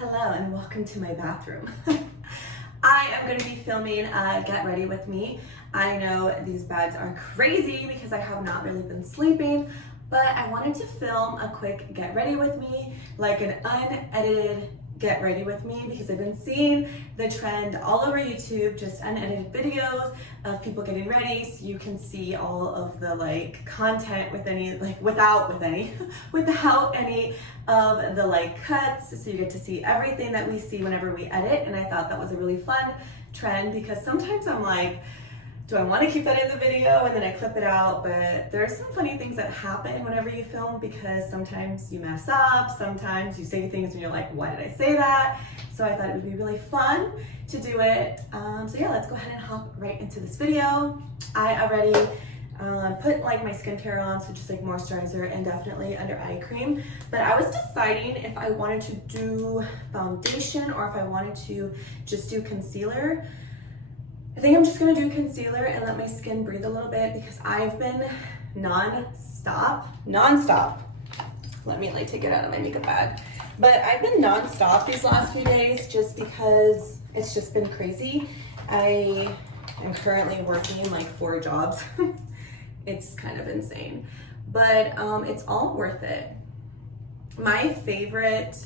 Hello and welcome to my bathroom. I am going to be filming Get Ready With Me. I know these bags are crazy because I have not really been sleeping, but I wanted to film a quick Get Ready With Me, like an unedited Get Ready With Me, because I've been seeing the trend all over YouTube, just unedited videos of people getting ready, so you can see all of the content with any, without any of the cuts, so you get to see everything that we see whenever we edit. And I thought that was a really fun trend because sometimes I'm like, do I want to keep that in the video? And then I clip it out, but there are some funny things that happen whenever you film because sometimes you mess up, sometimes you say things and you're like, why did I say that? So I thought it would be really fun to do it. So yeah, let's go ahead and hop right into this video. I already put my skincare on, so just moisturizer and definitely under eye cream. But I was deciding if I wanted to do foundation or if I wanted to just do concealer. I think I'm just gonna do concealer and let my skin breathe a little bit because I've been non-stop. Let me take it out of my makeup bag. But I've been non-stop these last few days just because it's just been crazy. I am currently working 4 jobs. It's kind of insane, but it's all worth it. My favorite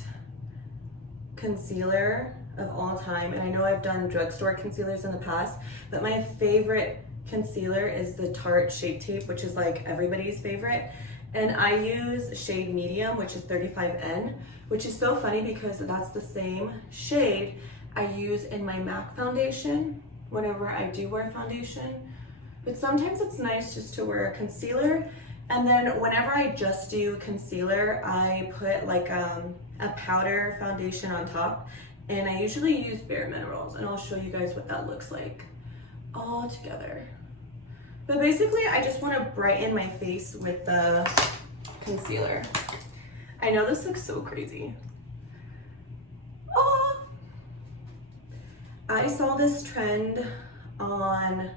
concealer of all time, and I know I've done drugstore concealers in the past, but my favorite concealer is the Tarte Shape Tape, which is everybody's favorite. And I use shade medium, which is 35N, which is so funny because that's the same shade I use in my MAC foundation whenever I do wear foundation. But sometimes it's nice just to wear a concealer. And then whenever I just do concealer, I put a powder foundation on top. And I usually use Bare Minerals, and I'll show you guys what that looks like all together. But basically, I just want to brighten my face with the concealer. I know this looks so crazy. Oh! I saw this trend on,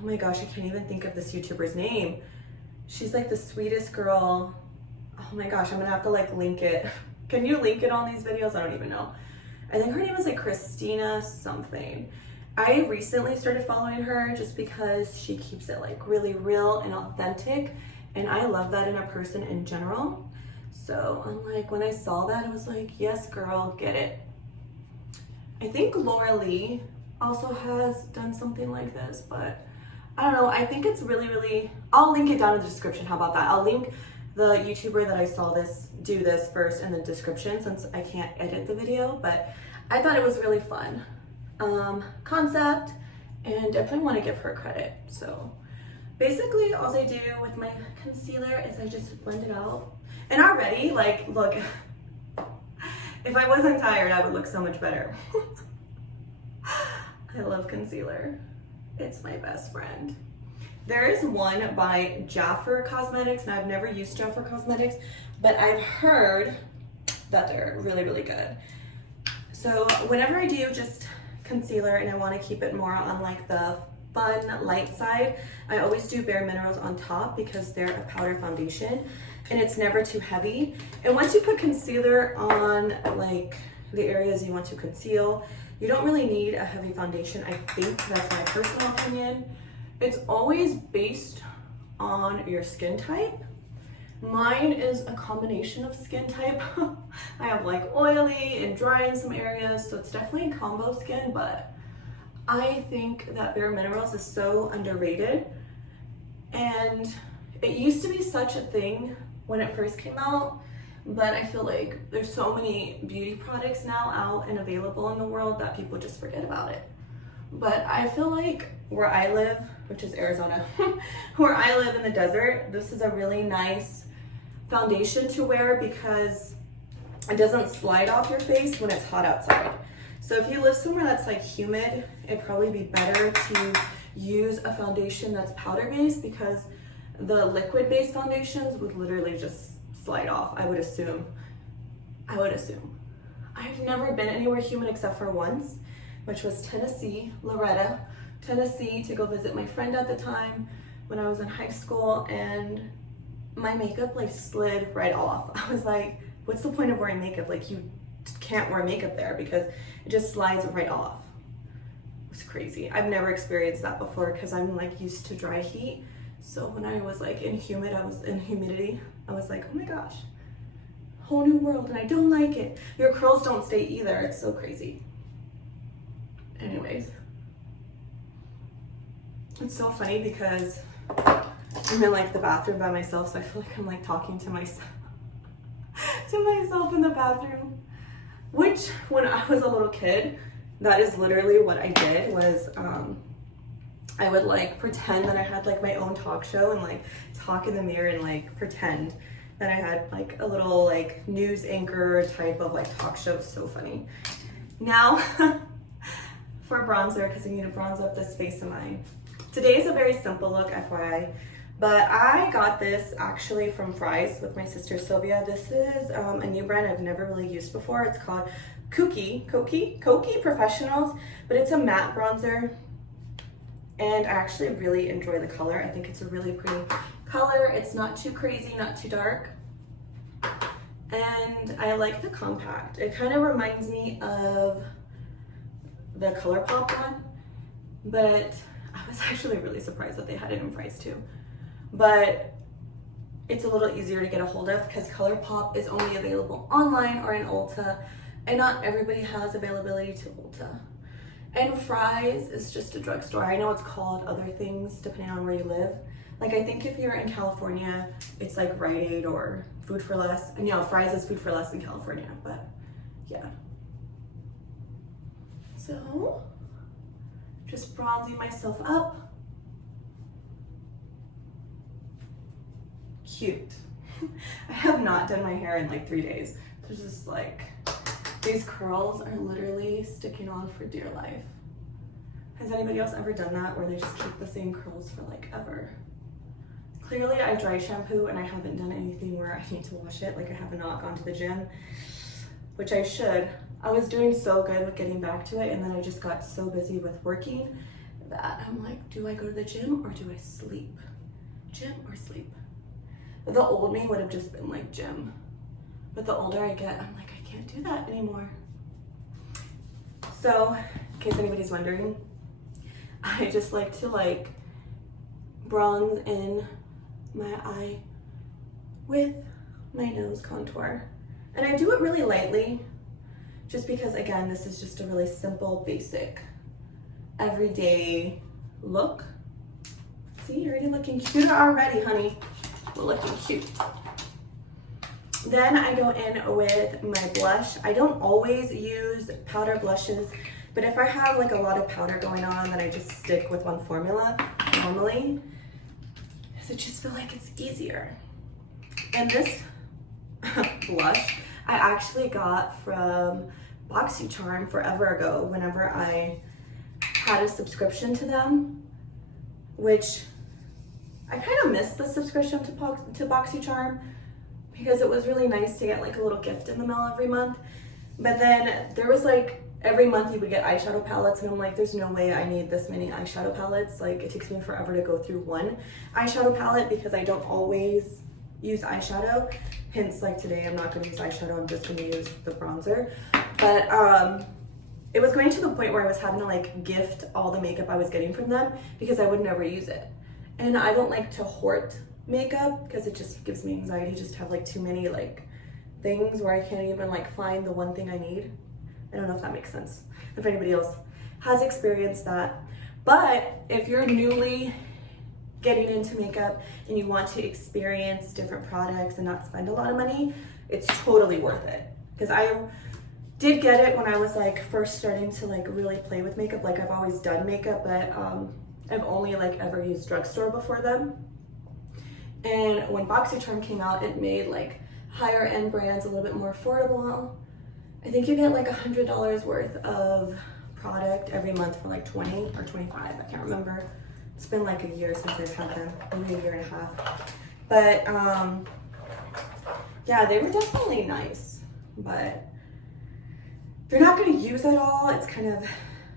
oh my gosh, I can't even think of this YouTuber's name. She's the sweetest girl. Oh my gosh, I'm gonna have to link it. Can you link it on these videos? I don't even know. I think her name is Christina something. I recently started following her just because she keeps it really real and authentic, and I love that in a person in general. So I'm when I saw that, I was yes girl, get it. I think Laura Lee also has done something like this, but I don't know. I think it's really, I'll link it down in the description. How about that? I'll link the YouTuber that I saw do this first in the description since I can't edit the video, but I thought it was really fun concept and definitely want to give her credit. So basically all I do with my concealer is I just blend it out. And already, look, if I wasn't tired, I would look so much better. I love concealer. It's my best friend. There is one by Jaffer Cosmetics, and I've never used Jaffer Cosmetics, but I've heard that they're really good. So whenever I do just concealer and I want to keep it more on the fun light side, I always do Bare Minerals on top because they're a powder foundation and it's never too heavy. And once you put concealer on the areas you want to conceal, you don't really need a heavy foundation. I think that's my personal opinion. It's always based on your skin type. Mine is a combination of skin type. I have oily and dry in some areas, so it's definitely a combo skin, but I think that Bare Minerals is so underrated. And it used to be such a thing when it first came out, but I feel there's so many beauty products now out and available in the world that people just forget about it. But I feel where I live, which is Arizona, where I live in the desert, this is a really nice foundation to wear because it doesn't slide off your face when it's hot outside. So if you live somewhere that's humid, it'd probably be better to use a foundation that's powder based because the liquid based foundations would literally just slide off, I would assume. I've never been anywhere humid except for once, which was Tennessee, Loretta, Tennessee, to go visit my friend at the time when I was in high school, and my makeup slid right off. I was what's the point of wearing makeup? can't wear makeup there because it just slides right off. It's crazy. I've never experienced that before because I'm like used to dry heat. So when I was like in humidity, I was like, oh my gosh, whole new world, and I don't like it. Your curls don't stay either. It's so crazy. Anyways, it's so funny because I'm in like the bathroom by myself, so I feel like I'm like talking to myself in the bathroom. Which, when I was a little kid, that is literally what I did. Was I would like pretend that I had like my own talk show and like talk in the mirror and like pretend that I had like a little like news anchor type of like talk show. It's so funny. Now for bronzer, because I need to bronze up this face of mine. Today is a very simple look, FYI, but I got this actually from Fry's with my sister Sylvia. This is a new brand I've never really used before. It's called Kokie Professionals, but it's a matte bronzer. And I actually really enjoy the color. I think it's a really pretty color. It's not too crazy, not too dark. And I like the compact. It kind of reminds me of the ColourPop one, but I was actually really surprised that they had it in Fry's too. But it's a little easier to get a hold of because ColourPop is only available online or in Ulta, and not everybody has availability to Ulta. And Fry's is just a drugstore. I know it's called other things depending on where you live. Like I think if you're in California, it's like Rite Aid or Food for Less. And yeah, Fry's is Food for Less in California, but yeah. So, just bronzing myself up. Cute. I have not done my hair in like 3 days. It's just like, these curls are literally sticking on for dear life. Has anybody else ever done that where they just keep the same curls for like ever? Clearly I dry shampoo and I haven't done anything where I need to wash it. Like I have not gone to the gym, which I should. I was doing so good with getting back to it, and then I just got so busy with working that I'm like, do I go to the gym or do I sleep? Gym or sleep? The old me would have just been like gym. But the older I get, I'm like, I can't do that anymore. So, in case anybody's wondering, I just like to like bronze in my eye with my nose contour. And I do it really lightly, just because again, this is just a really simple, basic, everyday look. See, you're already looking cuter already, honey. We're looking cute. Then I go in with my blush. I don't always use powder blushes, but if I have like a lot of powder going on, then I just stick with one formula normally, because I just feel like it's easier. And this blush I actually got from BoxyCharm forever ago, whenever I had a subscription to them, which I kind of missed the subscription to BoxyCharm because it was really nice to get like a little gift in the mail every month. But then there was like every month you would get eyeshadow palettes, and I'm like, there's no way I need this many eyeshadow palettes. Like it takes me forever to go through one eyeshadow palette because I don't always use eyeshadow. Hence, like today I'm not going to use eyeshadow, I'm just going to use the bronzer. But it was going to the point where I was having to like gift all the makeup I was getting from them because I would never use it. And I don't like to hoard makeup because it just gives me anxiety just to have like too many like things where I can't even like find the one thing I need. I don't know if that makes sense, if anybody else has experienced that. But if you're newly getting into makeup and you want to experience different products and not spend a lot of money, it's totally worth it. Because I did get it when I was like first starting to like really play with makeup. Like I've always done makeup, but I've only like ever used drugstore before them. And when BoxyCharm came out, it made like higher end brands a little bit more affordable. I think you get like $100 worth of product every month for like 20 or 25, I can't remember. It's been like a year since I've had them, maybe a year and a half. But yeah, they were definitely nice, but if you're not gonna use it all, it's kind of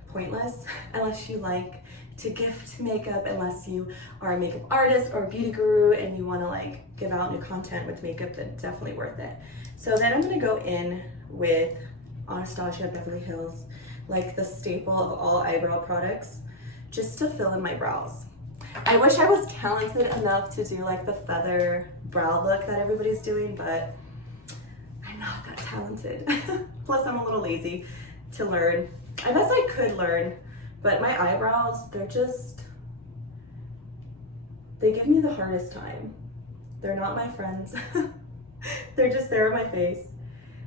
pointless unless you like to gift makeup, unless you are a makeup artist or a beauty guru and you wanna like give out new content with makeup. That's definitely worth it. So then I'm gonna go in with Anastasia, Beverly Hills, like the staple of all eyebrow products, just to fill in my brows. I wish I was talented enough to do like the feather brow look that everybody's doing, but I'm not that talented. Plus I'm a little lazy to learn. I guess I could learn, but my eyebrows, they give me the hardest time. They're not my friends. They're just there on my face.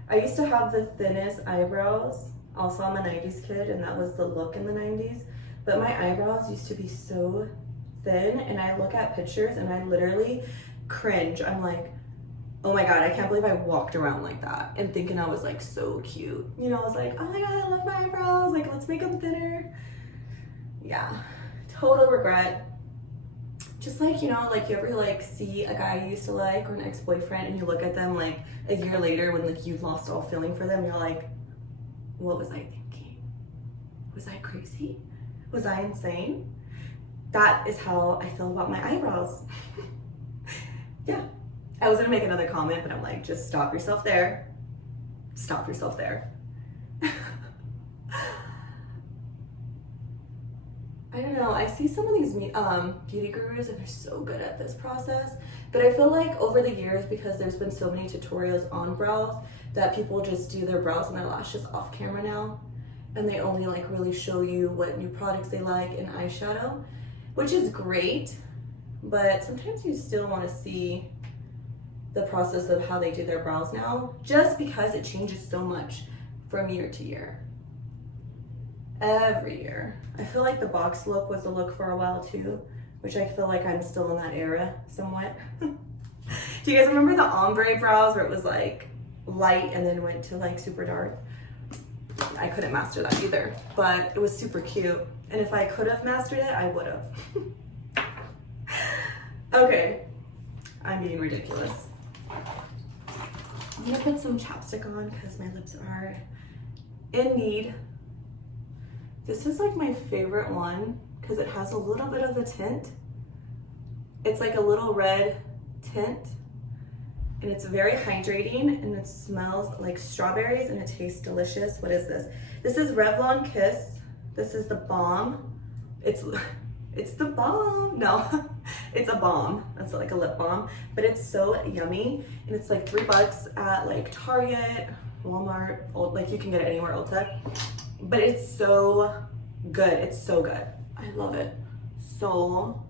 I used to have the thinnest eyebrows. Also, I'm a 90s kid, and that was the look in the 90s. But my eyebrows used to be so thin, and I look at pictures and I literally cringe. I'm like, oh my God, I can't believe I walked around like that and thinking I was like so cute. You know, I was like, oh my God, I love my eyebrows. Like, let's make them thinner. Yeah, total regret. Just like, you know, like you ever like see a guy you used to like or an ex-boyfriend and you look at them like a year later when like you've lost all feeling for them, you're like, what was I thinking? Was I crazy? Was I insane? That is how I feel about my eyebrows. Yeah. I was gonna make another comment, but I'm like, just stop yourself there. Stop yourself there. I don't know, I see some of these beauty gurus and they're so good at this process, but I feel like over the years, because there's been so many tutorials on brows, that people just do their brows and their lashes off camera now, and they only like really show you what new products they like in eyeshadow, which is great, but sometimes you still want to see the process of how they do their brows now, just because it changes so much from year to year. Every year. I feel like the box look was the look for a while too, which I feel like I'm still in that era somewhat. Do you guys remember the ombre brows where it was like light and then went to like super dark? I couldn't master that either, but it was super cute. And if I could have mastered it, I would have. Okay, I'm being ridiculous. I'm gonna put some chapstick on because my lips are in need. This is like my favorite one because it has a little bit of a tint. It's like a little red tint and it's very hydrating and it smells like strawberries and it tastes delicious. What is this? This is Revlon Kiss. This is the balm. It's the balm. No, it's a balm. That's like a lip balm, but it's so yummy and it's like $3 at like Target, Walmart, like you can get it anywhere, Ulta. But it's so good. It's so good. I love it so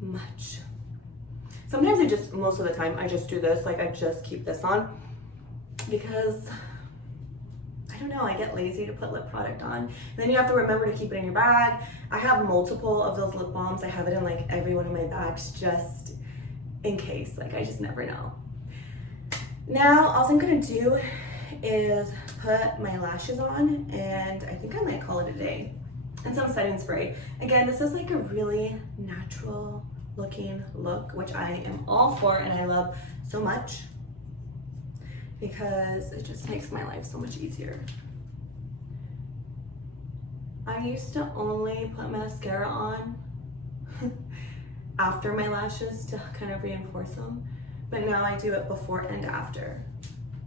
much. Sometimes most of the time, I just do this. Like I just keep this on because I don't know, I get lazy to put lip product on. And then you have to remember to keep it in your bag. I have multiple of those lip balms. I have it in like every one of my bags just in case. Like I just never know. Now, all I'm gonna do is put my lashes on and I think I might call it a day, and some setting spray. Again, this is like a really natural looking look, which I am all for and I love so much because it just makes my life so much easier. I used to only put mascara on after my lashes to kind of reinforce them, but now I do it before and after.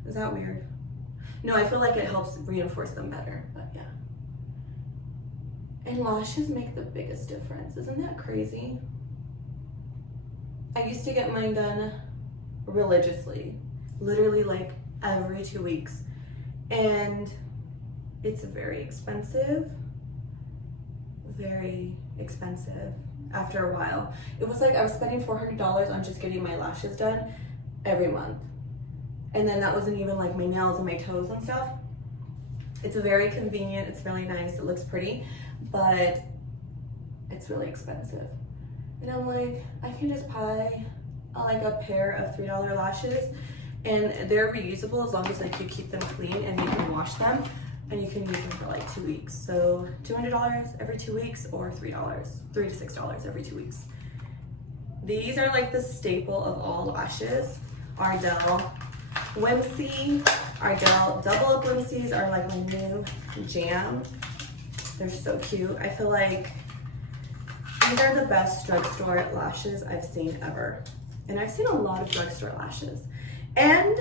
Is that weird? No, I feel like it helps reinforce them better, but yeah. And lashes make the biggest difference. Isn't that crazy? I used to get mine done religiously, literally like every 2 weeks. And it's very expensive after a while. It was like I was spending $400 on just getting my lashes done every month. And then that wasn't even like my nails and my toes and stuff. It's very convenient, it's really nice, it looks pretty, but it's really expensive. And I'm like, I can just buy like a pair of $3 lashes and they're reusable as long as like you keep them clean and you can wash them and you can use them for like 2 weeks. So $200 every 2 weeks or $3 to $6 every 2 weeks. These are like the staple of all lashes. Ardell Whimsy, Ardell Double Up Whimsies are like my new jam. They're so cute. I feel like these are the best drugstore lashes I've seen ever. And I've seen a lot of drugstore lashes. And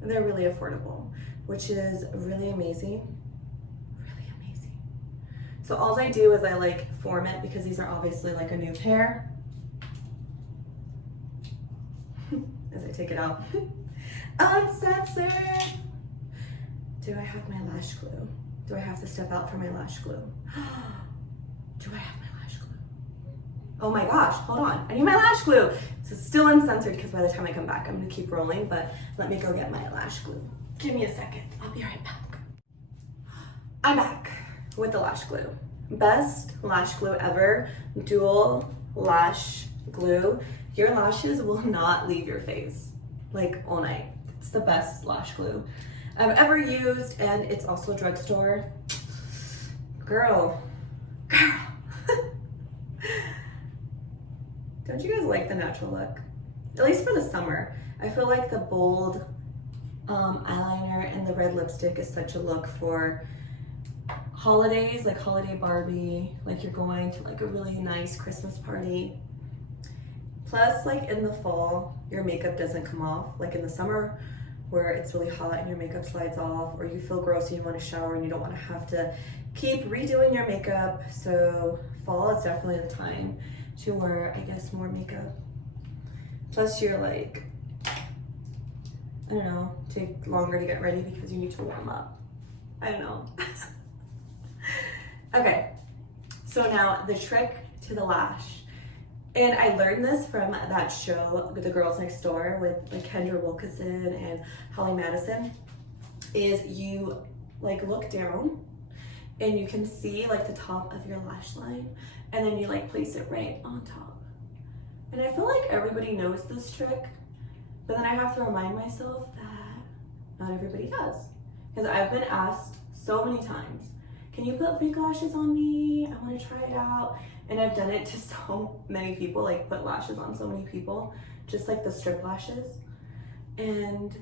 they're really affordable. which is really amazing. Really amazing. So all I do is I like form it because these are obviously like a new pair. As I take it out. Uncensored. Do I have my lash glue? Do I have to step out for my lash glue? Do I have my lash glue? Oh my gosh, hold on. I need my lash glue. So it's still uncensored because by the time I come back, I'm gonna keep rolling, but let me go get my lash glue. Give me a second, I'll be right back. I'm back with the lash glue. Best lash glue ever, dual lash glue. Your lashes will not leave your face, like all night. It's the best lash glue I've ever used, and it's also drugstore. Girl. Don't you guys like the natural look? At least for the summer. I feel like the bold eyeliner and the red lipstick is such a look for holidays, like holiday Barbie, like you're going to like a really nice Christmas party. Plus, like in the fall, your makeup doesn't come off. Like in the summer, where it's really hot and your makeup slides off, or you feel gross and you want to shower and you don't want to have to keep redoing your makeup. So fall is definitely the time to wear, I guess, more makeup. Plus you're like, I don't know, take longer to get ready because you need to warm up. I don't know. Okay, so now the trick to the lash. And I learned this from that show with The Girls Next Door with like Kendra Wilkinson and Holly Madison, is you like look down and you can see like the top of your lash line, and then you like place it right on top. And I feel like everybody knows this trick, but then I have to remind myself that not everybody does. Because I've been asked so many times, can you put fake lashes on me? I want to try it out. And I've done it to so many people, like put lashes on so many people, just like the strip lashes. And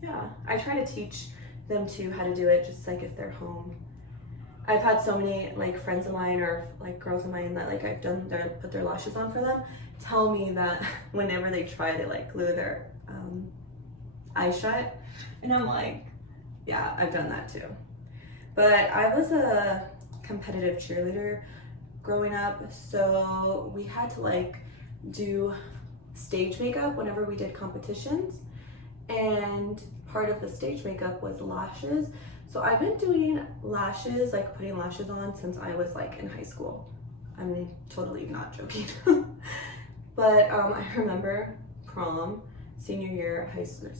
yeah, I try to teach them too how to do it, just like if they're home. I've had so many like friends of mine or like girls of mine that like I've done put their lashes on for them, tell me that whenever they try to like glue their eyes shut. And I'm like, yeah, I've done that too. But I was a competitive cheerleader growing up, so we had to like do stage makeup whenever we did competitions, and part of the stage makeup was lashes. So I've been doing lashes, like putting lashes on, since I was like in high school. I'm totally not joking. But I remember prom, senior year, high school,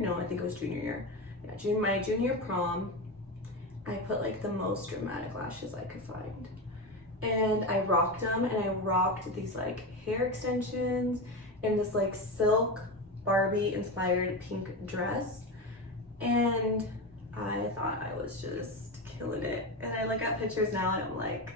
no, I think it was junior year. Yeah, my junior prom, I put like the most dramatic lashes I could find. And I rocked them, and I rocked these like hair extensions and this like silk Barbie inspired pink dress. And I thought I was just killing it. And I look at pictures now and I'm like,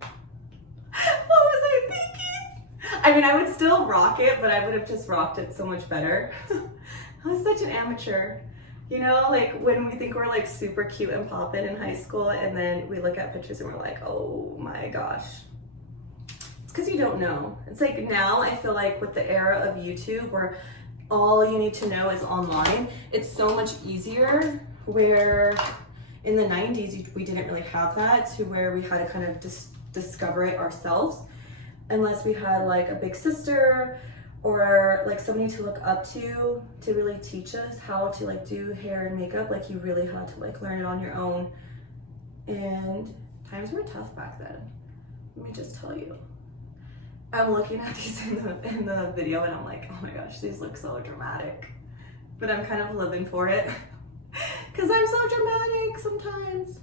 what was I thinking? I mean, I would still rock it, but I would have just rocked it so much better. I was such an amateur. You know, like when we think we're like super cute and poppin' in high school, and then we look at pictures and we're like, oh my gosh. It's because you don't know. It's like now I feel like with the era of YouTube where all you need to know is online, it's so much easier, where in the 90s we didn't really have that, to where we had to kind of discover it ourselves, unless we had like a big sister or like somebody to look up to really teach us how to like do hair and makeup. Like you really had to like learn it on your own, and times were tough back then, let me just tell you. I'm looking at these in the video and I'm like, oh my gosh, these look so dramatic, but I'm kind of living for it because I'm so dramatic sometimes.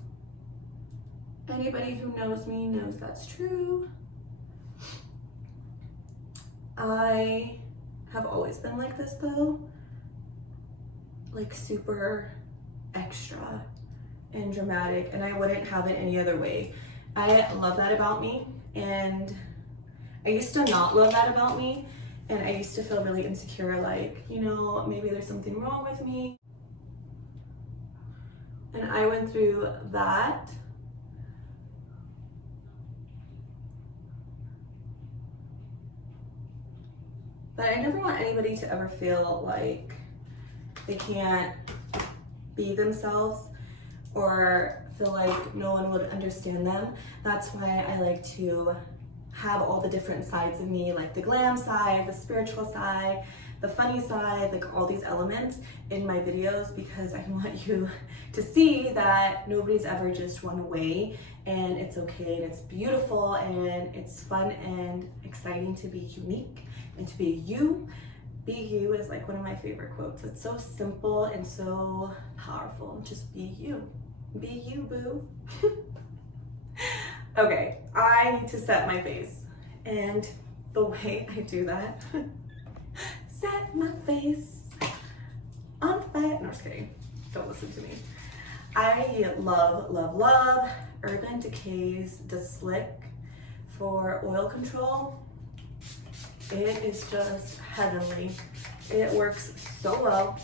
Anybody who knows me knows that's true. I have always been like this though, like super extra and dramatic, and I wouldn't have it any other way. I love that about me, and I used to not love that about me, and I used to feel really insecure, like, you know, maybe there's something wrong with me. And I went through that. But I never want anybody to ever feel like they can't be themselves or feel like no one would understand them. That's why I like to have all the different sides of me, like the glam side, the spiritual side, the funny side, like all these elements in my videos, because I want you to see that nobody's ever just one way, and it's okay and it's beautiful and it's fun and exciting to be unique and to be you. Be you is like one of my favorite quotes. It's so simple and so powerful. Just be you. Be you, boo. Okay, I need to set my face. And the way I do that, set my face on fire. No, just kidding. Don't listen to me. I love, love, love Urban Decay's The Slick for oil control. It is just heavenly. It works so well.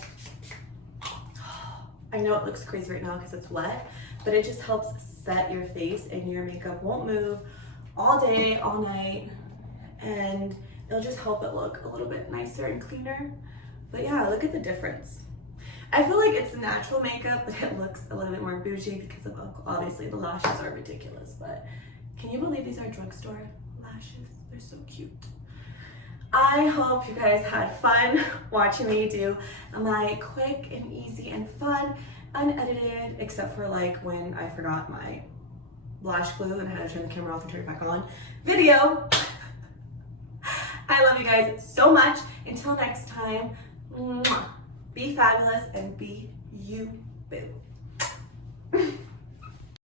I know it looks crazy right now because it's wet, but it just helps set your face and your makeup won't move all day, all night, and it'll just help it look a little bit nicer and cleaner. But yeah, look at the difference. I feel like it's natural makeup, but it looks a little bit more bougie because of, obviously the lashes are ridiculous, but can you believe these are drugstore lashes? They're so cute. I hope you guys had fun watching me do my quick and easy and fun, unedited, except for like when I forgot my lash glue and I had to turn the camera off and turn it back on video. I love you guys so much. Until next time, be fabulous and be you, boo.